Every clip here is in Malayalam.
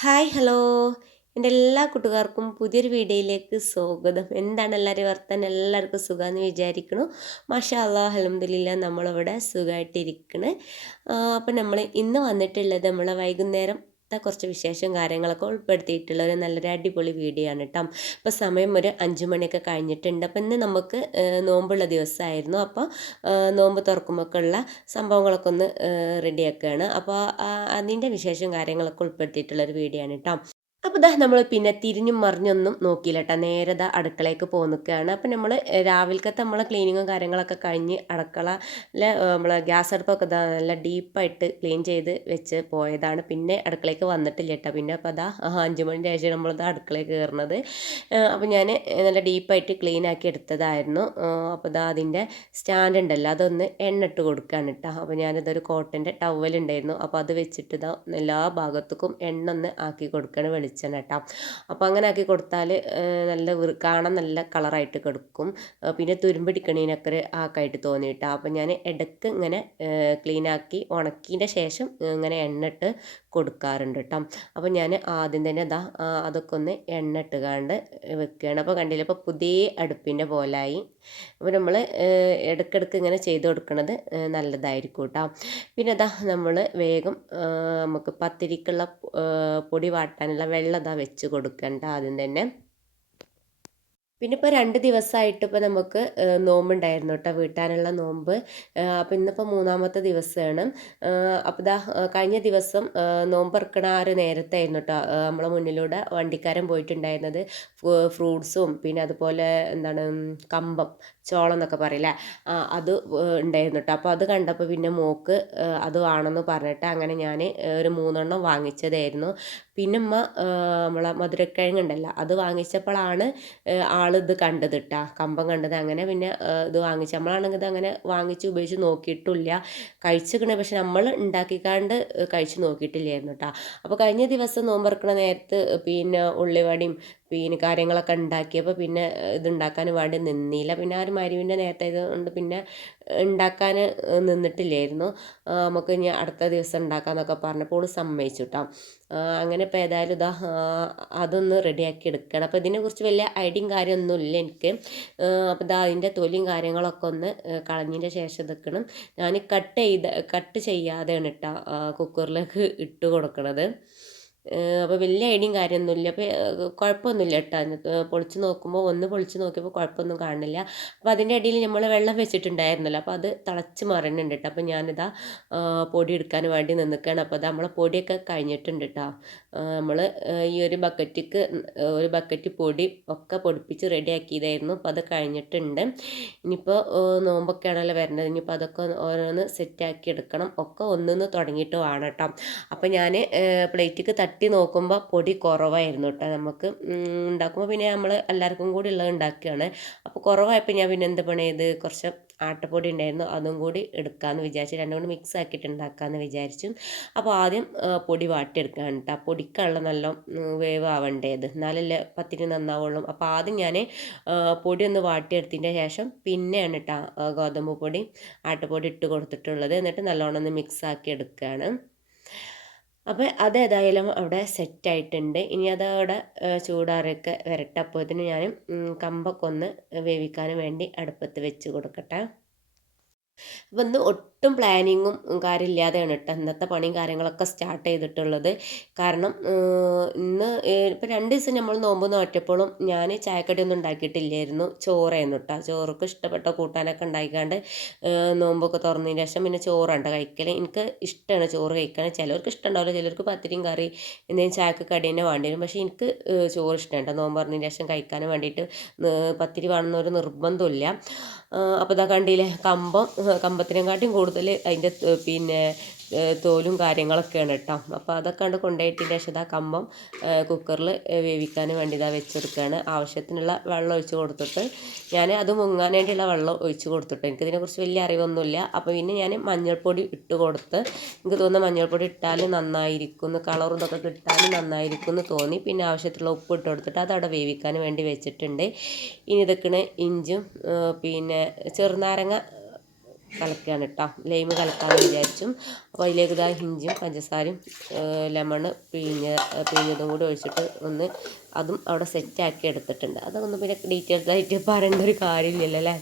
ഹായ് ഹലോ എൻ്റെ എല്ലാ കൂട്ടുകാർക്കും പുതിയൊരു വീഡിയോയിലേക്ക് സ്വാഗതം. എന്താണ് എല്ലാവരും വർത്താനം? എല്ലാവർക്കും സുഖമെന്ന് വിചാരിക്കണു. മാഷാ അല്ലാഹ് അൽഹംദുലില്ലാ നമ്മളിവിടെ സുഖമായിട്ടിരിക്കണ്. അപ്പം നമ്മൾ ഇന്ന് വന്നിട്ടുള്ളത് നമ്മളെ വൈകുന്നേരത്തെ കുറച്ച് വിശേഷം കാര്യങ്ങളൊക്കെ ഉൾപ്പെടുത്തിയിട്ടുള്ള ഒരു നല്ലൊരു അടിപൊളി വീഡിയോ ആണ് കേട്ടോ. അപ്പോൾ സമയം ഒരു 5 മണിയൊക്കെ കഴിഞ്ഞിട്ടുണ്ട്. അപ്പം ഇന്ന് നമുക്ക് നോമ്പുള്ള ദിവസമായിരുന്നു. അപ്പോൾ നോമ്പ് തുറക്കുമ്പോഴൊക്കെ ഉള്ള സംഭവങ്ങളൊക്കെ ഒന്ന് റെഡിയാക്കുകയാണ്. അപ്പോൾ അതിൻ്റെ വിശേഷം കാര്യങ്ങളൊക്കെ ഉൾപ്പെടുത്തിയിട്ടുള്ളൊരു വീഡിയോ ആണ് കേട്ടോ. അപ്പോൾ ദാ നമ്മൾ പിന്നെ തിരിഞ്ഞും മറിഞ്ഞൊന്നും നോക്കിയില്ല കേട്ടോ. നേരെ ദാ അടുക്കളയ്ക്ക് പോയി നിൽക്കുകയാണ്. അപ്പം നമ്മൾ രാവിലത്തെ നമ്മളെ ക്ലീനിങ്ങും കാര്യങ്ങളൊക്കെ കഴിഞ്ഞ് അടുക്കളയിലെ നമ്മളെ ഗ്യാസ് അടുപ്പൊക്കെ ദാ നല്ല ഡീപ്പായിട്ട് ക്ലീൻ ചെയ്ത് വെച്ച് പോയതാണ്. പിന്നെ അടുക്കളയ്ക്ക് വന്നിട്ടില്ല കേട്ടോ. പിന്നെ അപ്പോൾ അതാ 5 മണിൻ്റെ ശേഷം നമ്മളിതാ അടുക്കളയിൽ കയറുന്നത്. അപ്പോൾ ഞാൻ നല്ല ഡീപ്പായിട്ട് ക്ലീൻ ആക്കി എടുത്തതായിരുന്നു. അപ്പോൾ ഇതാ അതിൻ്റെ സ്റ്റാൻഡ് ഉണ്ടല്ലോ അതൊന്ന് എണ്ണ ഇട്ട് കൊടുക്കുകയാണ് കേട്ടോ. അപ്പോൾ ഞാനിതൊരു കോട്ടൻ്റെ ടവലുണ്ടായിരുന്നു. അപ്പോൾ അത് വെച്ചിട്ട് ഇതാ എല്ലാ ഭാഗത്തേക്കും എണ്ണ ഒന്ന് ആക്കി കൊടുക്കുകയാണ്, വെളിച്ചെണ്ണ കേട്ടോ. അപ്പോൾ അങ്ങനെ ആക്കി കൊടുത്താൽ നല്ല കാണാൻ നല്ല കളറായിട്ട് കിടക്കും. പിന്നെ തുരുമ്പിടിക്കണീനൊക്കെ ഒരു ആക്കായിട്ട് തോന്നിയിട്ടാ. അപ്പോൾ ഞാൻ ഇടയ്ക്ക് ഇങ്ങനെ ക്ലീനാക്കി ഉണക്കിൻ്റെ ശേഷം ഇങ്ങനെ എണ്ണ ഇട്ട് കൊടുക്കാറുണ്ട് കേട്ടോ. അപ്പോൾ ഞാൻ ആദ്യം തന്നെ അതാ അതൊക്കെ ഒന്ന് എണ്ണ ഇട്ടുകാണ്ട് വെക്കുകയാണ്. അപ്പോൾ കണ്ടില്ല, ഇപ്പോൾ പുതിയ അടുപ്പിൻ്റെ പോലായി. അപ്പോൾ നമ്മൾ ഇടയ്ക്കിടയ്ക്ക് ഇങ്ങനെ ചെയ്ത് കൊടുക്കുന്നത് നല്ലതായിരിക്കും കേട്ടോ. പിന്നെ അതാ നമ്മൾ വേഗം നമുക്ക് പത്തിരിക്കുള്ള പൊടി വാട്ടാനുള്ള വെള്ളം ഇതാ വെച്ച് കൊടുക്കണ്ട ആദ്യം തന്നെ. പിന്നെ ഇപ്പോൾ 2 ദിവസമായിട്ട് ഇപ്പോൾ നമുക്ക് നോമ്പുണ്ടായിരുന്നു കേട്ടോ, വീട്ടാനുള്ള നോമ്പ്. അപ്പോൾ ഇന്നിപ്പോൾ 3-ാമത്തെ ദിവസമാണ്. അപ്പോൾ ഇതാ കഴിഞ്ഞ ദിവസം നോമ്പറക്കണ ആ ഒരു നേരത്തായിരുന്നു കേട്ടോ നമ്മളെ മുന്നിലൂടെ വണ്ടിക്കാരൻ പോയിട്ടുണ്ടായിരുന്നത്. ഫ്രൂട്ട്സും പിന്നെ അതുപോലെ എന്താണ് കമ്പം ചോളം എന്നൊക്കെ പറയില്ലേ, അത് ഉണ്ടായിരുന്നു കേട്ടോ. അപ്പോൾ അത് കണ്ടപ്പോൾ പിന്നെ മോക്ക് അത് വേണമെന്ന് പറഞ്ഞിട്ട് അങ്ങനെ ഞാൻ ഒരു 3 എണ്ണം വാങ്ങിച്ചതായിരുന്നു. പിന്നെ ഉമ്മ നമ്മളെ മധുരക്കിഴങ്ങുണ്ടല്ലോ അത് വാങ്ങിച്ചപ്പോഴാണ് ആളിത് കണ്ടത് കേട്ടോ, കമ്പം കണ്ടത്. അങ്ങനെ പിന്നെ ഇത് വാങ്ങിച്ച് നമ്മളാണെങ്കിൽ ഇത് അങ്ങനെ വാങ്ങിച്ച് ഉപയോഗിച്ച് നോക്കിയിട്ടില്ല. കഴിച്ചിക്കണേ, പക്ഷെ നമ്മൾ ഉണ്ടാക്കിക്കാണ്ട് കഴിച്ച് നോക്കിയിട്ടില്ലായിരുന്നു കേട്ടോ. അപ്പോൾ കഴിഞ്ഞ ദിവസം നോമ്പറക്കണ നേരത്ത് പിന്നെ ഉള്ളിവടയും പിന്നെ കാര്യങ്ങളൊക്കെ ഉണ്ടാക്കിയപ്പോൾ പിന്നെ ഇതുണ്ടാക്കാൻ വേണ്ടി നിന്നില്ല. പിന്നെ ആ ഒരു മരുവിൻ്റെ നേരത്തെ കൊണ്ട് പിന്നെ ഉണ്ടാക്കാൻ നിന്നിട്ടില്ലായിരുന്നു. നമുക്ക് ഇനി അടുത്ത ദിവസം ഉണ്ടാക്കാമെന്നൊക്കെ പറഞ്ഞപ്പോൾ സമ്മതിച്ചു കേട്ടോ. അങ്ങനെ ഇപ്പോൾ ഏതായാലും ഇതാ അതൊന്ന് റെഡിയാക്കി എടുക്കണം. അപ്പോൾ ഇതിനെക്കുറിച്ച് വലിയ ഐഡിയയും കാര്യമൊന്നുമില്ല എനിക്ക്. അപ്പോൾ ഇതാ അതിൻ്റെ തൊലിയും കാര്യങ്ങളൊക്കെ ഒന്ന് കളഞ്ഞതിൻ്റെ ശേഷം ഇതൊക്കണം ഞാൻ കട്ട് ചെയ്യാതെയാണ് കേട്ടോ കുക്കറിലേക്ക് ഇട്ട് കൊടുക്കണത്. അപ്പോൾ വലിയ ഐഡിയയും കാര്യമൊന്നുമില്ല. അപ്പോൾ കുഴപ്പമൊന്നുമില്ല കേട്ടോ. പൊളിച്ച് നോക്കുമ്പോൾ ഒന്ന് പൊളിച്ച് നോക്കിയപ്പോൾ കുഴപ്പമൊന്നും കാണുന്നില്ല. അപ്പോൾ അതിൻ്റെ ഇടയിൽ നമ്മൾ വെള്ളം വെച്ചിട്ടുണ്ടായിരുന്നല്ലോ, അപ്പോൾ അത് തിളച്ച് മറിയുന്നുണ്ട് കേട്ടോ. അപ്പോൾ ഞാനിതാ പൊടി എടുക്കാൻ വേണ്ടി നിൽക്കുകയാണ്. അപ്പോൾ അത് നമ്മളെ പൊടിയൊക്കെ കഴിഞ്ഞിട്ടുണ്ട് കേട്ടോ. നമ്മൾ ഈ ഒരു ബക്കറ്റ് പൊടി ഒക്കെ പൊടിപ്പിച്ച് റെഡിയാക്കിയതായിരുന്നു. അപ്പോൾ അത് കഴിഞ്ഞിട്ടുണ്ട്. ഇനിയിപ്പോൾ നോമ്പൊക്കെ ആണല്ലോ വരുന്നത്. ഇനിയിപ്പോൾ അതൊക്കെ ഓരോന്ന് സെറ്റാക്കി എടുക്കണം. ഒക്കെ ഒന്നിന്ന് തുടങ്ങിയിട്ട് വേണം കേട്ടോ. അപ്പോൾ ഞാൻ പ്ലേറ്റിക്ക് തട്ടി നോക്കുമ്പോൾ പൊടി കുറവായിരുന്നു കേട്ടോ. നമുക്ക് ഉണ്ടാക്കുമ്പോൾ പിന്നെ നമ്മൾ എല്ലാവർക്കും കൂടി ഉള്ളത് ഉണ്ടാക്കുകയാണ്. അപ്പോൾ കുറവായപ്പോൾ ഞാൻ പിന്നെ എന്ത് പണി ചെയ്ത് കുറച്ച് ആട്ടപ്പൊടി ഉണ്ടായിരുന്നു, അതും കൂടി എടുക്കാമെന്ന് വിചാരിച്ചു. രണ്ടും കൂടി മിക്സ് ആക്കിയിട്ട് ഉണ്ടാക്കാമെന്ന് വിചാരിച്ചു. അപ്പോൾ ആദ്യം പൊടി വാട്ടിയെടുക്കുകയാണ് കേട്ടോ. പൊടിക്കുള്ള നല്ല വേവ് ആവേണ്ടത്, എന്നാലല്ലേ പത്തിരി നന്നാവുള്ളൂ. അപ്പോൾ ആദ്യം ഞാൻ പൊടി ഒന്ന് വാട്ടിയെടുത്തതിൻ്റെ ശേഷം പിന്നെയാണ് കേട്ടോ ഗോതമ്പ് പൊടി ആട്ടപ്പൊടി ഇട്ട് കൊടുത്തിട്ടുള്ളത്. എന്നിട്ട് നല്ലോണം ഒന്ന് മിക്സ് ആക്കി എടുക്കുകയാണ്. അപ്പോൾ അതേതായാലും അവിടെ സെറ്റായിട്ടുണ്ട്. ഇനി അതവിടെ ചൂടാറിയൊക്കെ വരട്ടെ. അപ്പോഴത്തേന് ഞാൻ കമ്പൊക്കെ ഒന്ന് വേവിക്കാൻ വേണ്ടി അടുപ്പത്ത് വെച്ച് കൊടുക്കട്ടെ. അപ്പോൾ ഇന്ന് ഒട്ടും പ്ലാനിങ്ങും കാര്യമില്ലാതെയാണ് കേട്ടോ ഇന്നത്തെ പണിയും കാര്യങ്ങളൊക്കെ സ്റ്റാർട്ട് ചെയ്തിട്ടുള്ളത്. കാരണം ഇന്ന് ഇപ്പോൾ 2 ദിവസം നമ്മൾ നോമ്പ് നോറ്റപ്പോഴും ഞാൻ ചായക്കടിയൊന്നും ഉണ്ടാക്കിയിട്ടില്ലായിരുന്നു. ചോറായിരുന്നു കേട്ടോ. ചോർക്ക് ഇഷ്ടപ്പെട്ട കൂട്ടാനൊക്കെ ഉണ്ടാക്കിക്കാണ്ട് നോമ്പൊക്കെ തുറന്നതിന് ശേഷം പിന്നെ ചോറുണ്ട് കഴിക്കൽ. എനിക്ക് ഇഷ്ടമാണ് ചോറ് കഴിക്കാൻ. ചിലർക്ക് ഇഷ്ടമുണ്ടാവില്ല, ചിലർക്ക് പത്തിരിയും കറി എന്തെങ്കിലും ചായക്ക് കടി തന്നെ വേണ്ടി വരും. പക്ഷേ എനിക്ക് ചോറ് ഇഷ്ടമാണ് കേട്ടോ. നോമ്പ് തുറന്നതിന് ശേഷം കഴിക്കാൻ വേണ്ടിയിട്ട് പത്തിരി വേണമെന്നൊരു നിർബന്ധമില്ല. അപ്പോൾ ഇതാ കണ്ടില്ലേ, കമ്പത്തിനെക്കാട്ടിയും കൂടുതൽ അതിൻ്റെ പിന്നെ തോലും കാര്യങ്ങളൊക്കെയാണ് കേട്ടോ. അപ്പോൾ അതൊക്കെ കണ്ട് കൊണ്ടുപോയിട്ടിൻ്റെ ശേഷം ഇതാ കമ്പം കുക്കറിൽ വേവിക്കാൻ വേണ്ടി ഇതാ വെച്ചെടുക്കുകയാണ്. ആവശ്യത്തിനുള്ള വെള്ളം ഒഴിച്ച് കൊടുത്തിട്ട് ഞാൻ അത് മുങ്ങാൻ വേണ്ടിയുള്ള വെള്ളം ഒഴിച്ച് കൊടുത്തിട്ട് എനിക്കിതിനെക്കുറിച്ച് വലിയ അറിവൊന്നുമില്ല. അപ്പോൾ പിന്നെ ഞാൻ മഞ്ഞൾപ്പൊടി ഇട്ട് കൊടുത്ത് എനിക്ക് തോന്നുന്നു മഞ്ഞൾപ്പൊടി ഇട്ടാൽ നന്നായിരിക്കും, കളറും ഇതൊക്കെ കിട്ടാൻ നന്നായിരിക്കും എന്ന് തോന്നി. പിന്നെ ആവശ്യത്തിലുള്ള ഉപ്പ് ഇട്ട് കൊടുത്തിട്ട് അതവിടെ വേവിക്കാൻ വേണ്ടി വെച്ചിട്ടുണ്ട്. ഇനി ഇതൊക്കെ ഇഞ്ചും പിന്നെ ചെറുനാരങ്ങ കലക്കുകയാണ് കേട്ടോ. ലൈം കലക്കാമെന്ന് വിചാരിച്ചു. അപ്പോൾ അതിലേക്ക് ഇതാ ഇഞ്ചിയും പഞ്ചസാരയും ലെമണ് പിഴിഞ്ഞതും കൂടി ഒഴിച്ചിട്ട് ഒന്ന് അതും അവിടെ സെറ്റാക്കി എടുത്തിട്ടുണ്ട്. അതൊന്നും പിന്നെ ഡീറ്റെയിൽസ് ആയിട്ട് പറയേണ്ട ഒരു കാര്യമില്ലല്ലോ അല്ലേ,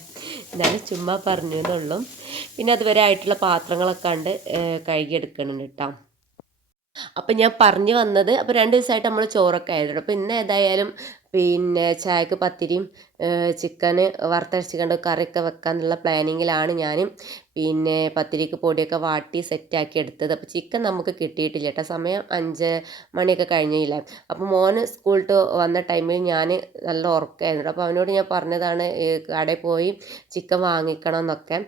എന്നാലും ചുമ്മാ പറഞ്ഞു എന്നുള്ളൂ. പിന്നെ അതുവരെ ആയിട്ടുള്ള പാത്രങ്ങളൊക്കെ കണ്ട് കഴുകിയെടുക്കണുണ്ട് കേട്ടോ. അപ്പം ഞാൻ പറഞ്ഞു വന്നത്, അപ്പോൾ 2 ദിവസമായിട്ട് നമ്മൾ ചോറൊക്കെ ആയിരുന്നു. അപ്പോൾ ഇന്ന് ഏതായാലും പിന്നെ ചായക്ക് പത്തിരിയും ചിക്കന് വറുത്തരച്ച് കണ്ട് കറിയൊക്കെ വെക്കാന്നുള്ള പ്ലാനിങ്ങിലാണ് ഞാനും. പിന്നെ പത്തിരിക്ക് പൊടിയൊക്കെ വാട്ടി സെറ്റാക്കി എടുത്തത്. അപ്പോൾ ചിക്കൻ നമുക്ക് കിട്ടിയിട്ടില്ല കേട്ടോ. സമയം 5 മണിയൊക്കെ കഴിഞ്ഞില്ല. അപ്പോൾ മോന് സ്കൂളിട്ട് വന്ന ടൈമിൽ ഞാൻ നല്ല ഉറക്കമായിരുന്നു. അപ്പോൾ അവനോട് ഞാൻ പറഞ്ഞതാണ് കടയിൽ പോയി ചിക്കൻ വാങ്ങിക്കണം എന്നൊക്കെ.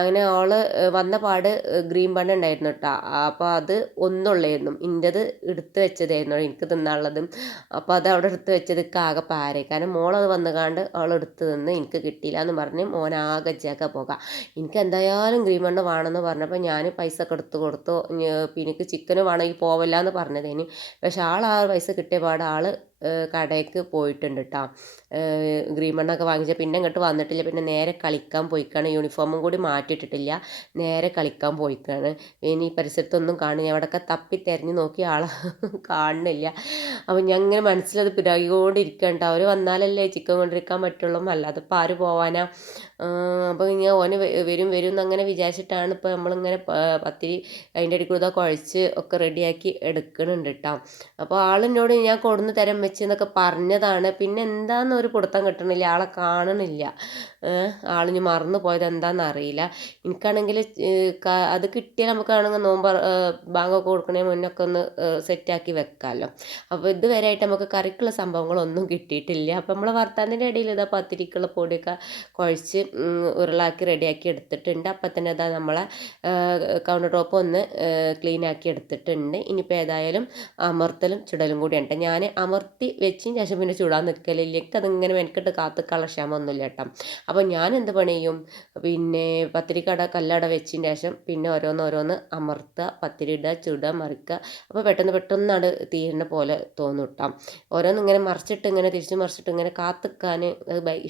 അങ്ങനെ അവള് വന്ന പാട് ഗ്രീൻ ബൺ ഉണ്ടായിരുന്നു കേട്ടോ. അപ്പോൾ അത് ഒന്നുള്ളായിരുന്നു, ഇൻ്റെത് എടുത്ത് വെച്ചതായിരുന്നു എനിക്ക് തിന്നാനുള്ളത്. അപ്പോൾ അത് അവിടെ എടുത്ത് വെച്ചത് ആകെ പാരെ, കാരണം മോളത് വന്നുകാണ്ട് അവളെടുത്ത് നിന്ന് എനിക്ക് കിട്ടിയില്ല എന്ന് പറഞ്ഞ് മോനാകെ ജഗ പോകാം. എനിക്ക് എന്തായാലും ഗ്രീൻ ബണ്ണ് വേണമെന്ന് പറഞ്ഞപ്പോൾ ഞാൻ പൈസ ഒക്കെ എടുത്ത് കൊടുത്തു. പിന്നെ എനിക്ക് ചിക്കന് വേണമെങ്കിൽ പോവില്ല എന്ന് പറഞ്ഞതേന്. പക്ഷെ ആ പൈസ കിട്ടിയ പാട് ആൾ കടയ്ക്ക് പോയിട്ടുണ്ട് കേട്ടോ. ഗ്രീൻ ബണ്ണൊക്കെ വാങ്ങിച്ച പിന്നെ ഇങ്ങോട്ട് വന്നിട്ടില്ല. പിന്നെ നേരെ കളിക്കാൻ പോയിക്കാണ്. യൂണിഫോമും കൂടി മാറ്റിയിട്ടിട്ടില്ല, നേരെ കളിക്കാൻ പോയിക്കാണ്. ഇനി പരിസരത്തൊന്നും കാണില്ല. അവിടെയൊക്കെ തപ്പി തിരഞ്ഞ് നോക്കി ആളെ കാണുന്നില്ല. അപ്പം ഞാൻ ഇങ്ങനെ മനസ്സിലത് പിരാകിക്കൊണ്ടിരിക്കണ്ട. അവർ വന്നാലല്ലേ ചിക്കൻ കൊണ്ടിരിക്കാൻ പറ്റുള്ളൂ, അല്ലാതെ ഇപ്പോൾ ആര് പോവാനാ. അപ്പോൾ ഇങ്ങനെ ഓന് വരും എന്നങ്ങനെ വിചാരിച്ചിട്ടാണ് ഇപ്പോൾ നമ്മളിങ്ങനെ പത്തിരി അതിൻ്റെ ഇടയ്ക്ക് കൂടെ കുഴച്ച് ഒക്കെ റെഡിയാക്കി എടുക്കുന്നുണ്ട് കേട്ടോ. അപ്പോൾ ആളിനോട് ഞാൻ കൊടുന്ന് തരം വെച്ച് എന്നൊക്കെ പറഞ്ഞതാണ്. പിന്നെ എന്താണെന്ന് ഒരു പിടുത്തം കിട്ടണില്ല, ആളെ കാണണില്ല. ആളിന് മറന്നു പോയത് എന്താണെന്ന് അറിയില്ല. എനിക്കാണെങ്കിൽ അത് കിട്ടിയാൽ നമുക്കാണെങ്കിൽ ബാങ്കൊക്കെ കൊടുക്കണേ മുന്നൊക്കെ ഒന്ന് സെറ്റാക്കി വെക്കാമല്ലോ. അപ്പോൾ ഇതുവരെ ആയിട്ട് നമുക്ക് കറിക്കുള്ള സംഭവങ്ങളൊന്നും കിട്ടിയിട്ടില്ല. അപ്പോൾ നമ്മളെ വർത്താനത്തിൻ്റെ ഇടയിൽ ഇതാ പത്തിരിക്കുള്ള പൊടിയൊക്കെ കുഴച്ച് ഉരുളാക്കി റെഡിയാക്കി എടുത്തിട്ടുണ്ട്. അപ്പം തന്നെ അതാ നമ്മളെ കൗണ്ടർ ടോപ്പ് ഒന്ന് ക്ലീൻ ആക്കി എടുത്തിട്ടുണ്ട്. ഇനിയിപ്പോൾ ഏതായാലും അമർത്തലും ചുടലും കൂടി ഉണ്ട്. ഞാൻ അമർത്തി വെച്ചതിന് ശേഷം പിന്നെ ചുടാൻ നിൽക്കലില്ല. എനിക്കതിങ്ങനെ മെനക്കെട്ട് കാത്തുക്കാനുള്ള ക്ഷമൊന്നുമില്ല കേട്ടോ. അപ്പോൾ ഞാൻ എന്ത് പണി ചെയ്യും, പിന്നെ പത്തിരിക്കട കല്ലട വെച്ചതിന് ശേഷം പിന്നെ ഓരോന്ന് അമർത്തുക, പത്തിരി ഇടുക, ചുടുക, മറിക്കുക. അപ്പോൾ പെട്ടെന്നാണ് തീരുന്ന പോലെ തോന്നും കേട്ടോ. ഓരോന്നിങ്ങനെ മറിച്ചിട്ട് ഇങ്ങനെ തിരിച്ച് മറിച്ചിട്ട് ഇങ്ങനെ കാത്തുക്കാൻ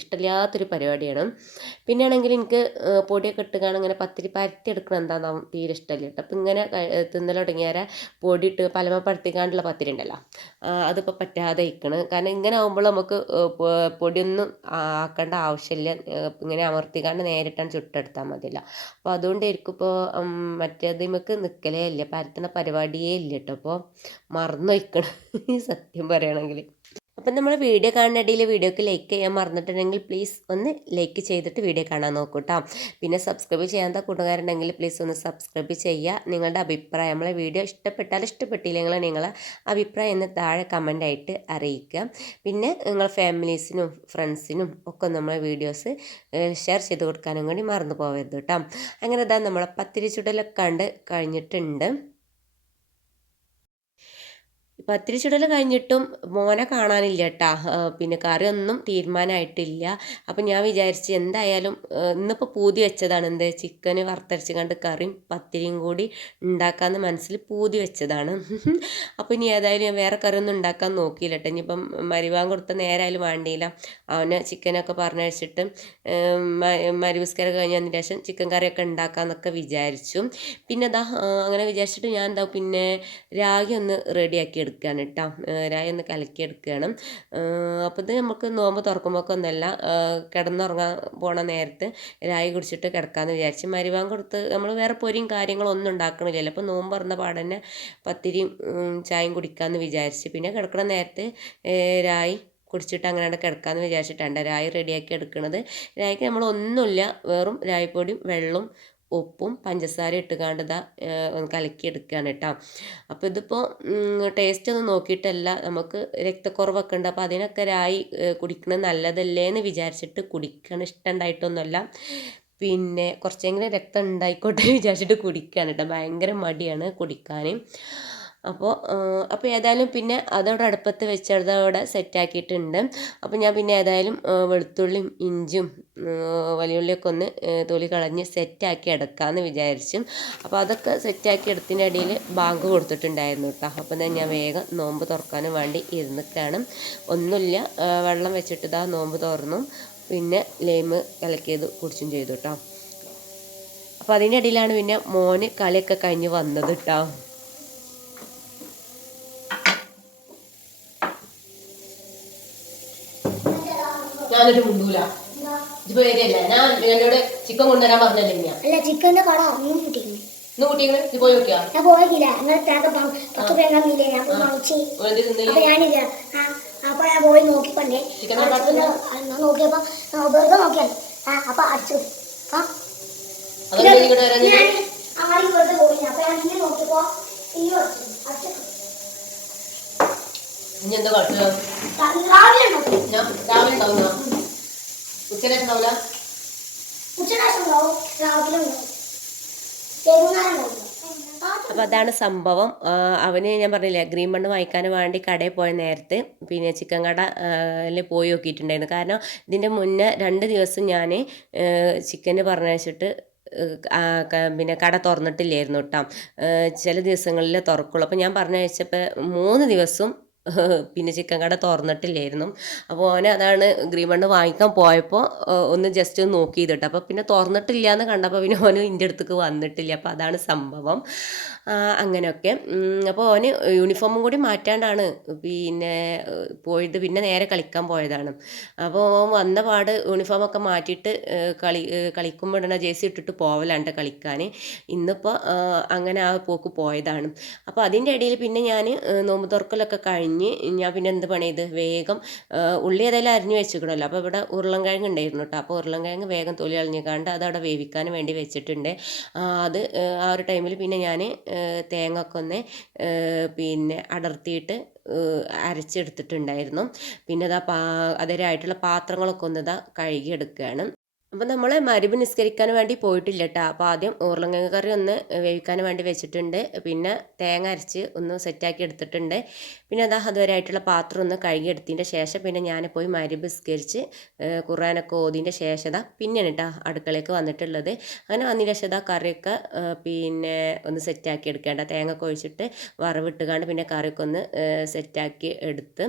ഇഷ്ടമില്ലാത്തൊരു പരിപാടിയാണ്. പിന്നെ ആണെങ്കിൽ എനിക്ക് പൊടിയൊക്കെ ഇട്ടുകാണ് ഇങ്ങനെ പത്തിരി പരത്തി എടുക്കണം എന്താണെന്നാവും തീരെ ഇഷ്ടമല്ല കേട്ടോ. അപ്പോൾ ഇങ്ങനെ തിന്നൽ തുടങ്ങിയാൽ പൊടിയിട്ട് പലമ പരത്തിക്കാണ്ടുള്ള പത്തിരി ഉണ്ടല്ലോ, അതിപ്പോൾ പറ്റാതെ ഇരിക്കണം. കാരണം ഇങ്ങനെ ആകുമ്പോൾ നമുക്ക് പൊടിയൊന്നും ആക്കേണ്ട ആവശ്യമില്ല, ഇങ്ങനെ അമർത്തിക്കാണ്ട് നേരിട്ടാണ് ചുട്ടെടുത്താൽ മതിയല്ല. അപ്പോൾ അതുകൊണ്ടായിരിക്കും ഇപ്പോൾ മറ്റേത് നമുക്ക് നിൽക്കലേ ഇല്ല, പരത്തുന്ന പരിപാടിയേ ഇല്ല കേട്ടോ. അപ്പോൾ മറന്നു വയ്ക്കണം സത്യം പറയുകയാണെങ്കിൽ. അപ്പം നമ്മൾ വീഡിയോ കാണുന്നിടയിൽ വീഡിയോക്ക് ലൈക്ക് ചെയ്യാൻ മറന്നിട്ടുണ്ടെങ്കിൽ പ്ലീസ് ഒന്ന് ലൈക്ക് ചെയ്തിട്ട് വീഡിയോ കാണാൻ നോക്കൂ കേട്ടോ. പിന്നെ സബ്സ്ക്രൈബ് ചെയ്യാത്ത കൂട്ടുകാരുണ്ടെങ്കിൽ പ്ലീസ് ഒന്ന് സബ്സ്ക്രൈബ് ചെയ്യുക. നിങ്ങളുടെ അഭിപ്രായം, നമ്മളെ വീഡിയോ ഇഷ്ടപ്പെട്ടില്ലെങ്കിൽ നിങ്ങളെ അഭിപ്രായം എന്ന് താഴെ കമൻ്റായിട്ട് അറിയിക്കുക. പിന്നെ നിങ്ങൾ ഫാമിലീസിനും ഫ്രണ്ട്സിനും ഒക്കെ നമ്മളെ വീഡിയോസ് ഷെയർ ചെയ്ത് കൊടുക്കാനും കൂടി മറന്നു പോകരുത് കേട്ടോ. അങ്ങനെ ഇതാ നമ്മളെ പത്തിരി ചുടലൊക്കെ കണ്ട് കഴിഞ്ഞിട്ടുണ്ട്. പത്തിരി ചുടൽ കഴിഞ്ഞിട്ടും മോനെ കാണാനില്ല കേട്ടാ. പിന്നെ കറിയൊന്നും തീരുമാനമായിട്ടില്ല. അപ്പം ഞാൻ വിചാരിച്ച് എന്തായാലും ഇന്നിപ്പോൾ പൂതി വെച്ചതാണ്, എന്ത് ചിക്കന് വറുത്തരച്ച് കണ്ട് കറിയും പത്തിരിയും കൂടി ഉണ്ടാക്കാമെന്ന് മനസ്സിൽ പൂതി വെച്ചതാണ്. അപ്പോൾ ഇനി ഏതായാലും ഞാൻ വേറെ കറിയൊന്നും ഉണ്ടാക്കാൻ നോക്കിയില്ല കേട്ടോ. ഇനിയിപ്പം മരിവാൻ കൊടുത്ത നേരായാലും വേണ്ടിയില്ല. അവനെ ചിക്കനൊക്കെ പറഞ്ഞയച്ചിട്ട് മരിവിസ്കാരമൊക്കെ കഴിഞ്ഞതിന് ശേഷം ചിക്കൻ കറിയൊക്കെ ഉണ്ടാക്കാമെന്നൊക്കെ വിചാരിച്ചു. പിന്നെ അങ്ങനെ വിചാരിച്ചിട്ട് ഞാൻ പിന്നെ രാഗി ഒന്ന് റെഡിയാക്കി എടുക്കുകയാണ് കേട്ടോ. രായി ഒന്ന് കലക്കിയെടുക്കുകയാണ്. അപ്പോൾ ഇത് നമുക്ക് നോമ്പ് തുറക്കുമ്പോഴൊക്കെ ഒന്നല്ല, കിടന്നുറങ്ങാൻ പോണ നേരത്ത് രായി കുടിച്ചിട്ട് കിടക്കാമെന്ന് വിചാരിച്ച്. മരിവാൻ കൊടുത്ത് നമ്മൾ വേറെ പൊരിയും കാര്യങ്ങളൊന്നും ഉണ്ടാക്കണില്ലല്ലോ. അപ്പോൾ നോമ്പ് തുറന്ന പാടന്നെ പത്തിരിയും ചായയും കുടിക്കാമെന്ന് വിചാരിച്ച്. പിന്നെ കിടക്കണ നേരത്ത് രായി കുടിച്ചിട്ട് അങ്ങനെ കിടക്കാമെന്ന് വിചാരിച്ചിട്ടാണ് രായി റെഡിയാക്കി എടുക്കുന്നത്. രായിക്ക് നമ്മളൊന്നുമില്ല, വെറും രായിപ്പൊടിയും വെള്ളവും ഉപ്പും പഞ്ചസാര ഇട്ടുകാണ്ട് ഒന്ന് കലക്കിയെടുക്കുകയാണ് കേട്ടോ. അപ്പോൾ ഇതിപ്പോൾ ടേസ്റ്റ് ഒന്നും നോക്കിയിട്ടല്ല, നമുക്ക് രക്തക്കുറവൊക്കെ ഉണ്ട്. അപ്പോൾ അതിനൊക്കെ രായി കുടിക്കുന്നത് നല്ലതല്ലേ എന്ന് വിചാരിച്ചിട്ട് കുടിക്കണം. ഇഷ്ടമുണ്ടായിട്ടൊന്നുമല്ല, പിന്നെ കുറച്ചെങ്കിലും രക്തം ഉണ്ടായിക്കോട്ടെ വിചാരിച്ചിട്ട് കുടിക്കുകയാണ് കേട്ടോ. ഭയങ്കര മടിയാണ് കുടിക്കാൻ. അപ്പോൾ ഏതായാലും പിന്നെ അതവിടെ അടുപ്പത്ത് വെച്ചതവിടെ സെറ്റാക്കിയിട്ടുണ്ട്. അപ്പോൾ ഞാൻ പിന്നെ ഏതായാലും വെളുത്തുള്ളിയും ഇഞ്ചും വലിയുള്ളിയൊക്കെ ഒന്ന് തൊലി കളഞ്ഞ് സെറ്റാക്കി എടുക്കാമെന്ന് വിചാരിച്ചു. അപ്പോൾ അതൊക്കെ സെറ്റാക്കി എടുത്തതിൻ്റെ ഇടയിൽ ബാങ്ക് കൊടുത്തിട്ടുണ്ടായിരുന്നു കേട്ടോ. അപ്പോൾ ഞാൻ വേഗം നോമ്പ് തുറക്കാനും വേണ്ടി ഇരുന്നിക്കാണ്. ഒന്നുമില്ല, വെള്ളം വെച്ചിട്ട് നോമ്പ് തുറന്നു. പിന്നെ ലൈമ് കലക്കിയത് കുടിച്ചും ചെയ്തു കേട്ടോ. അപ്പോൾ അതിൻ്റെ ഇടയിലാണ് പിന്നെ മോന് കളിയൊക്കെ കഴിഞ്ഞ് വന്നത് കേട്ടോ. ഞാനൊരു മുണ്ടൂല ഇപ്പൊ വരികയല്ലേ, ഞാൻ എന്നോട് ചിക്കൻ കൊണ്ടുവരാൻ പറഞ്ഞല്ലേ. അല്ല ചിക്കന്റെ കട ഇന്ന് കൂട്ടിക്കണ് ഇത് പോയി നോക്കിയാ ഞാൻ പോയില്ല. ഞാനില്ല. അപ്പൊ ഞാൻ പോയി നോക്കിക്കൊണ്ടേ നോക്കിയപ്പോ വെറുതെ നോക്കിയാൽ അപ്പൊ അടിച്ചു വെറുതെ പോയി. അപ്പൊ ഞാൻ ഇങ്ങനെ നോക്കിയപ്പോ അടിച്ചു. ഇനി എന്താ കാട്ടുക? രാവിലെ ഉണ്ടാവുന്ന ഉച്ചനേഷം ഉണ്ടാവില്ല. ഉച്ചനേഷം ഉണ്ടാവും, രാവിലെ ഉണ്ടാവും, വൈകുന്നേരം ഉണ്ടാവില്ല. അപ്പോൾ അതാണ് സംഭവം. അവന് ഞാൻ പറഞ്ഞില്ലേ ഗ്രീൻ മണ്ണ് വാങ്ങിക്കാൻ വേണ്ടി കടയിൽ പോയ നേരത്ത് പിന്നെ ചിക്കൻ കടയിൽ പോയി നോക്കിയിട്ടുണ്ടായിരുന്നു. കാരണം ഇതിൻ്റെ മുന്നേ 2 ദിവസം ഞാൻ ചിക്കന് പറഞ്ഞയച്ചിട്ട് പിന്നെ കട തുറന്നിട്ടില്ലായിരുന്നു കേട്ടോ. ചില ദിവസങ്ങളിൽ തുറക്കുള്ളൂ. അപ്പോൾ ഞാൻ പറഞ്ഞയച്ചപ്പോൾ 3 ദിവസം പിന്നെ ചിക്കൻ കട തുറന്നിട്ടില്ലായിരുന്നു. അപ്പോൾ ഓനെ അതാണ് ഗ്രീൻ മണ്ണ് വാങ്ങിക്കാൻ പോയപ്പോൾ ഒന്ന് ജസ്റ്റ് ഒന്ന് നോക്കി ചെയ്തിട്ട്, അപ്പോൾ പിന്നെ തുറന്നിട്ടില്ല എന്ന് കണ്ടപ്പോൾ പിന്നെ ഓന് എൻ്റെ അടുത്തേക്ക് വന്നിട്ടില്ല. അപ്പോൾ അതാണ് സംഭവം. അങ്ങനെയൊക്കെ. അപ്പോൾ ഓന് യൂണിഫോമും കൂടി മാറ്റാണ്ടാണ് പിന്നെ പോയത്. പിന്നെ നേരെ കളിക്കാൻ പോയതാണ്. അപ്പോൾ ഓൻ വന്ന പാട് യൂണിഫോമൊക്കെ മാറ്റിയിട്ട് കളിക്കുമ്പോൾ ഇടുന്ന ജേഴ്സി ഇട്ടിട്ട് പോവലാണ്ട് കളിക്കാൻ. ഇന്നിപ്പോൾ അങ്ങനെ ആ പോക്ക് പോയതാണ്. അപ്പോൾ അതിൻ്റെ ഇടയിൽ പിന്നെ ഞാൻ നോമ്പ് തുറക്കലൊക്കെ കഴിഞ്ഞ് ഞാൻ പിന്നെ എന്ത് പണി ചെയ്ത് വേഗം ഉള്ളി ഏതായാലും അരിഞ്ഞ് വെച്ചിക്കണമല്ലോ. അപ്പോൾ ഇവിടെ ഉരുളൻകിഴങ്ങ് ഉണ്ടായിരുന്നു കേട്ടോ. അപ്പോൾ ഉരുളൻകിഴങ്ങ് വേഗം തൊലി കളഞ്ഞിക്കാണ്ട് അതവിടെ വേവിക്കാൻ വേണ്ടി വെച്ചിട്ടുണ്ട്. അത് ആ ഒരു ടൈമിൽ പിന്നെ ഞാൻ തേങ്ങ ഒക്കെ ഒന്ന് പിന്നെ അടർത്തിയിട്ട് അരച്ചെടുത്തിട്ടുണ്ടായിരുന്നു. പിന്നെ അതിനായിട്ടുള്ള പാത്രങ്ങളൊക്കെ ഒന്ന് കഴുകിയെടുക്കുകയാണ്. അപ്പോൾ നമ്മൾ മഗ്‌രിബ് നിസ്കരിക്കാൻ വേണ്ടി പോയിട്ടില്ല കേട്ടോ. അപ്പോൾ ആദ്യം ഉരുളൻകിഴങ്ങ് കറി ഒന്ന് വേവിക്കാൻ വേണ്ടി വെച്ചിട്ടുണ്ട്. പിന്നെ തേങ്ങ അരച്ച് ഒന്ന് സെറ്റാക്കി എടുത്തിട്ടുണ്ട്. പിന്നെ അതുവരെയായിട്ടുള്ള പാത്രം ഒന്ന് കഴുകിയെടുത്തതിൻ്റെ ശേഷം പിന്നെ ഞാൻ പോയി മഗ്‌രിബ് നിസ്കരിച്ച് ഖുർആനൊക്കെ ഓതിൻ്റെ ശേഷം പിന്നെയാണ് കേട്ടോ അടുക്കളയ്ക്ക് വന്നിട്ടുള്ളത്. അങ്ങനെ വന്നതിൻ്റെ ശേഷം കറിയൊക്കെ പിന്നെ ഒന്ന് സെറ്റാക്കി എടുക്കേണ്ട. തേങ്ങ ഒക്കെ ഒഴിച്ചിട്ട് വറവിട്ടുകാണ്ട് പിന്നെ കറിയൊക്കെ ഒന്ന് സെറ്റാക്കി എടുത്ത്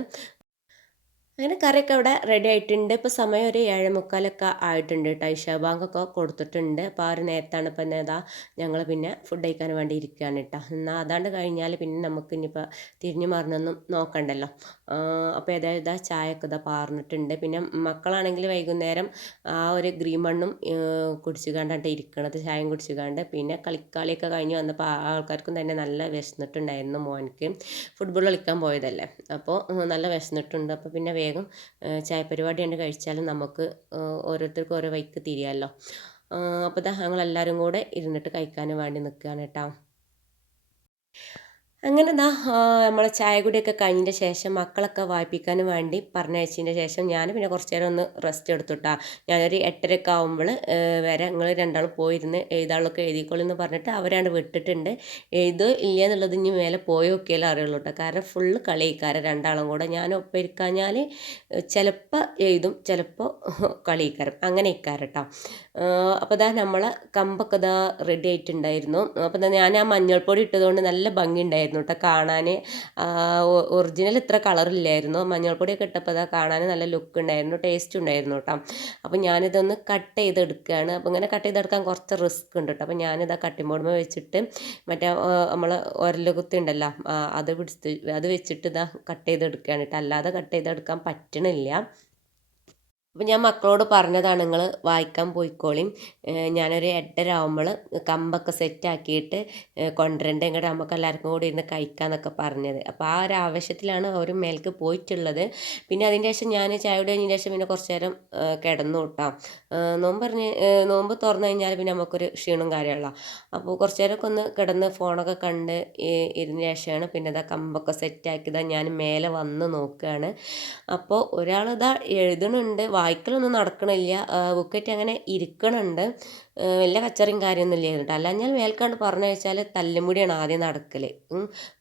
അങ്ങനെ കറിയൊക്കെ അവിടെ റെഡി ആയിട്ടുണ്ട്. ഇപ്പോൾ സമയം ഒരു 7:45 ആയിട്ടുണ്ട് കേട്ടോ. ഇശാ ബാങ്കൊക്കെ കൊടുത്തിട്ടുണ്ട്. അപ്പോൾ ആ ഒരു നേരത്താണ് ഇപ്പം ഞങ്ങൾ പിന്നെ ഫുഡ് കഴിക്കാൻ വേണ്ടി ഇരിക്കുകയാണ് കേട്ടോ. എന്നാൽ അതാണ്ട് കഴിഞ്ഞാൽ പിന്നെ നമുക്ക് ഇനിയിപ്പോൾ തിരിഞ്ഞു മറിഞ്ഞൊന്നും നോക്കണ്ടല്ലോ. അപ്പോൾ ഏതായാലും ചായയൊക്കെ പാർന്നിട്ടുണ്ട്. പിന്നെ മക്കളാണെങ്കിൽ വൈകുന്നേരം ആ ഒരു ഗ്രീൻ മണ്ണും കുടിച്ചു കണ്ടാണ് ഇരിക്കണത്, ചായയും കുടിച്ചു കണ്ട്. പിന്നെ കളിയൊക്കെ കഴിഞ്ഞ് വന്നപ്പോൾ ആൾക്കാർക്കും തന്നെ നല്ല വിശന്നിട്ടുണ്ടായിരുന്നു. മോനിക്ക് ഫുട്ബോൾ കളിക്കാൻ പോയതല്ലേ, അപ്പോൾ നല്ല വിശന്നിട്ടുണ്ട്. അപ്പോൾ പിന്നെ വേഗം ചായ പരിപാടി കണ്ട് കഴിച്ചാലും നമുക്ക് ഓരോരുത്തർക്കും ഓരോ വഴിക്ക് തിരിയാമല്ലോ. അപ്പോൾ ഞങ്ങളെല്ലാവരും കൂടെ ഇരുന്നിട്ട് കഴിക്കാൻ വേണ്ടി നിൽക്കുകയാണ് കേട്ടോ. അങ്ങനെ നമ്മളെ ചായ കുടിയൊക്കെ കഴിഞ്ഞതിൻ്റെ ശേഷം മക്കളൊക്കെ വായിപ്പിക്കാനും വേണ്ടി പറഞ്ഞയച്ചതിൻ്റെ ശേഷം ഞാൻ പിന്നെ കുറച്ച് നേരം ഒന്ന് റെസ്റ്റ് എടുത്തുട്ടാ. ഞാനൊരു 8:30 ആകുമ്പോൾ വരെ നിങ്ങൾ രണ്ടാളും പോയിരുന്ന് എഴുതാളൊക്കെ എഴുതിക്കോളെന്ന് പറഞ്ഞിട്ട് അവരാണ്ട് വിട്ടിട്ടുണ്ട്. എഴുതോ ഇല്ല എന്നുള്ളത് ഇനി മേലെ പോയി നോക്കിയാലേ അറിയുള്ളൂ കേട്ടോ. കാരണം ഫുള്ള് കളിക്കാരം രണ്ടാളും കൂടെ. ഞാൻ ഒപ്പം ഇരിക്കാഞ്ഞാൽ ചിലപ്പോൾ എഴുതും, ചിലപ്പോൾ കളിക്കാരം, അങ്ങനെ ഇക്കാരം കേട്ടോ. അപ്പോൾ നമ്മളെ കമ്പൊക്കെ റെഡി ആയിട്ടുണ്ടായിരുന്നു. അപ്പോൾ ഞാൻ ആ മഞ്ഞൾപ്പൊടി ഇട്ടതുകൊണ്ട് നല്ല ഭംഗി ഉണ്ടായിരുന്നു കേട്ടോ കാണാൻ. ഒറിജിനൽ ഇത്ര കളറില്ലായിരുന്നു. മഞ്ഞൾപ്പൊടിയൊക്കെ ഇട്ടപ്പോൾ കാണാൻ നല്ല ലുക്ക് ഉണ്ടായിരുന്നു, ടേസ്റ്റ് ഉണ്ടായിരുന്നു കേട്ടോ. അപ്പോൾ ഞാനിതൊന്ന് കട്ട് ചെയ്തെടുക്കുകയാണ്. അപ്പോൾ ഇങ്ങനെ കട്ട് ചെയ്തെടുക്കാൻ കുറച്ച് റിസ്ക് ഉണ്ട് കേട്ടോ. അപ്പോൾ ഞാനിതാ കട്ടിംഗ് ബോർഡുമ്മേ വെച്ചിട്ട് മറ്റേ നമ്മൾ ഉരലുകുത്തി ഉണ്ടല്ലോ അത് വെച്ചിട്ട് കട്ട് ചെയ്തെടുക്കുകയാണ് കേട്ടോ. അല്ലാതെ കട്ട് ചെയ്തെടുക്കാൻ പറ്റണില്ല. അപ്പം ഞാൻ മക്കളോട് പറഞ്ഞതാണ് നിങ്ങൾ വായിക്കാൻ പോയിക്കോളിയും, ഞാനൊരു 8:30 ആകുമ്പോൾ കമ്പൊക്കെ സെറ്റാക്കിയിട്ട് കൊണ്ടുവരണ്ട, ഇങ്ങോട്ട് നമുക്ക് എല്ലാവർക്കും കൂടി ഇരുന്ന് കഴിക്കാമെന്നൊക്കെ പറഞ്ഞത്. അപ്പോൾ ആ ഒരു ആവശ്യത്തിലാണ് അവർ മേലേക്ക് പോയിട്ടുള്ളത്. പിന്നെ അതിൻ്റെ ശേഷം ഞാൻ ചായയുടെ കഴിഞ്ഞതിന് ശേഷം പിന്നെ കുറച്ച് നേരം കിടന്നു കേട്ടോ. നോമ്പ് തുറന്നു കഴിഞ്ഞാൽ പിന്നെ നമുക്കൊരു ക്ഷീണം കാര്യമുള്ള. അപ്പോൾ കുറച്ച് നേരമൊക്കെ ഒന്ന് കിടന്ന് ഫോണൊക്കെ കണ്ട് ഇരുന്ന ശേഷമാണ് പിന്നെ കമ്പൊക്കെ സെറ്റാക്കിയതാണ്. ഞാൻ മേലെ വന്ന് നോക്കുകയാണ്. അപ്പോൾ ഒരാളിതാ എഴുതണുണ്ട്, വായിക്കലൊന്നും നടക്കണില്ല, ബുക്കായിട്ട് അങ്ങനെ ഇരിക്കണുണ്ട്. വലിയ കച്ചറയും കാര്യമൊന്നും ഇല്ലായിരുന്നു കേട്ടോ. അല്ലാഞ്ഞാൽ മേൽക്കാണ്ട് പറഞ്ഞു വെച്ചാൽ തല്ലുമുടിയാണ് ആദ്യം നടക്കൽ.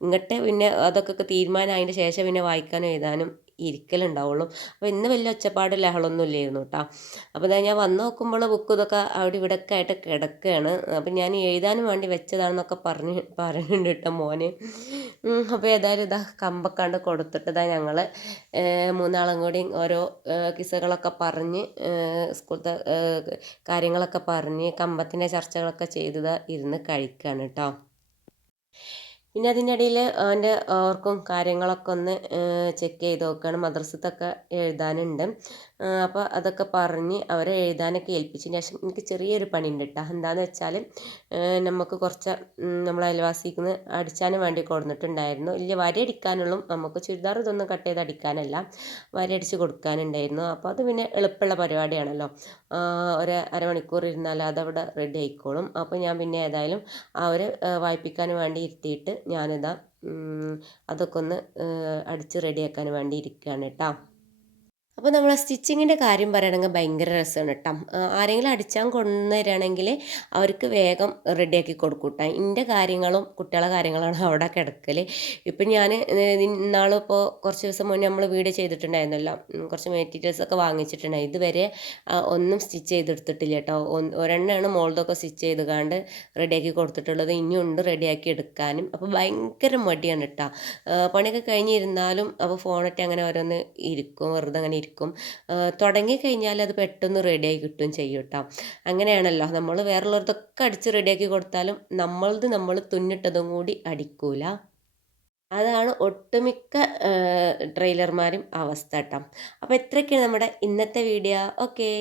ഇങ്ങോട്ട് പിന്നെ അതൊക്കെ തീരുമാനം അതിൻ്റെ ശേഷം പിന്നെ വായിക്കാനും എഴുതാനും ഇരിക്കലുണ്ടാവുള്ളൂ. അപ്പോൾ ഇന്ന് വലിയ ഒച്ചപ്പാട് ലഹളൊന്നും ഇല്ലായിരുന്നു കേട്ടോ. അപ്പോൾ ഞാൻ വന്ന് നോക്കുമ്പോൾ ബുക്ക് ഇതൊക്കെ അവിടെ ഇവിടെയൊക്കെ ആയിട്ട് കിടക്കുകയാണ്. അപ്പം ഞാൻ എഴുതാനും വേണ്ടി വെച്ചതാണെന്നൊക്കെ പറയുന്നുണ്ട് കേട്ടോ മോന്. അപ്പോൾ ഏതായാലും ഇതാ കമ്പക്കാണ്ട് കൊടുത്തിട്ട് ഞങ്ങൾ മൂന്നാളും കൂടി ഓരോ കിസ്സകളൊക്കെ പറഞ്ഞ് സ്കൂളത്തെ കാര്യങ്ങളൊക്കെ പറഞ്ഞ് കമ്പത്തിൻ്റെ ചർച്ചകളൊക്കെ ചെയ്തത് ഇരുന്ന് കഴിക്കുകയാണ് കേട്ടോ. പിന്നെ അതിൻ്റെ ഇടയിൽ അവൻ്റെ ഓർക്കും കാര്യങ്ങളൊക്കെ ഒന്ന് ചെക്ക് ചെയ്ത് നോക്കുകയാണ്. മദ്രസത്തൊക്കെ എഴുതാനുണ്ട്. അപ്പോൾ അതൊക്കെ പറഞ്ഞ് അവരെ എഴുതാനൊക്കെ ഏൽപ്പിച്ചതിന് ശേഷം എനിക്ക് ചെറിയൊരു പണി ഉണ്ട് കേട്ടോ. എന്താണെന്ന് വെച്ചാൽ നമുക്ക് കുറച്ച് നമ്മൾ അയൽവാസിക്ക് നിന്ന് അടിച്ചാനും വേണ്ടി കൊടുത്തിട്ടുണ്ടായിരുന്നു. വലിയ വര അടിക്കാനുള്ളൂ, നമുക്ക് ചുരിദാർ ഇതൊന്നും കട്ട് ചെയ്ത് അടിക്കാനല്ല, വര അടിച്ച് കൊടുക്കാനുണ്ടായിരുന്നു. അപ്പോൾ അത് പിന്നെ എളുപ്പമുള്ള പരിപാടിയാണല്ലോ. ഒരു അരമണിക്കൂർ ഇരുന്നാൽ അതവിടെ റെഡി ആയിക്കോളും. അപ്പോൾ ഞാൻ പിന്നെ ഏതായാലും അവരെ വായിപ്പിക്കാൻ വേണ്ടി ഇരുത്തിയിട്ട് ഞാനിതാ അതൊക്കെ ഒന്ന് അടിച്ച് റെഡിയാക്കാൻ വേണ്ടി ഇരിക്കുകയാണ് കേട്ടോ. അപ്പോൾ നമ്മൾ സ്റ്റിച്ചിങ്ങിൻ്റെ കാര്യം പറയുകയാണെങ്കിൽ ഭയങ്കര രസമാണ് കേട്ടോ. ആരെങ്കിലും അടിച്ചാൻ കൊണ്ടുവരികയാണെങ്കിൽ അവർക്ക് വേഗം റെഡിയാക്കി കൊടുക്കും കേട്ടോ. എൻ്റെ കാര്യങ്ങളും കുട്ടികളെ കാര്യങ്ങളാണ് അവിടെ കിടക്കൽ. ഇപ്പം ഞാൻ ഇന്നാളിപ്പോൾ കുറച്ച് ദിവസം മുന്നേ നമ്മൾ വീഡിയോ ചെയ്തിട്ടുണ്ടായിരുന്നല്ലോ, കുറച്ച് മെറ്റീരിയൽസൊക്കെ വാങ്ങിച്ചിട്ടുണ്ടായി. ഇതുവരെ ഒന്നും സ്റ്റിച്ച് ചെയ്തെടുത്തിട്ടില്ല കേട്ടോ. ഒരെണ്ണമാണ് മോൾതൊക്കെ സ്റ്റിച്ച് ചെയ്ത് കണ്ട് റെഡിയാക്കി കൊടുത്തിട്ടുള്ളത്. ഇനിയുണ്ട് റെഡിയാക്കി എടുക്കാനും. അപ്പോൾ ഭയങ്കര മടിയാണ് കേട്ടോ. പണിയൊക്കെ കഴിഞ്ഞിരുന്നാലും അപ്പോൾ ഫോണിട്ട് അങ്ങനെ ഓരോന്ന് ഇരിക്കും, വെറുതെ അങ്ങനെ ഇരിക്കും. തുടങ്ങിക്കഴിഞ്ഞാൽ അത് പെട്ടെന്ന് റെഡിയായി കിട്ടുകയും ചെയ്യും കേട്ടോ. അങ്ങനെയാണല്ലോ, നമ്മൾ വേറുള്ളവർക്കൊക്കെ അടിച്ച് റെഡിയാക്കി കൊടുത്താലും നമ്മൾ തുന്നിട്ടതും കൂടി അടിക്കൂല. അതാണ് ഒട്ടുമിക്ക ട്രെയിലർമാരും അവസ്ഥ കേട്ടോ. അപ്പോൾ ഇത്രയൊക്കെയാണ് നമ്മുടെ ഇന്നത്തെ വീഡിയോ. ഓക്കേ.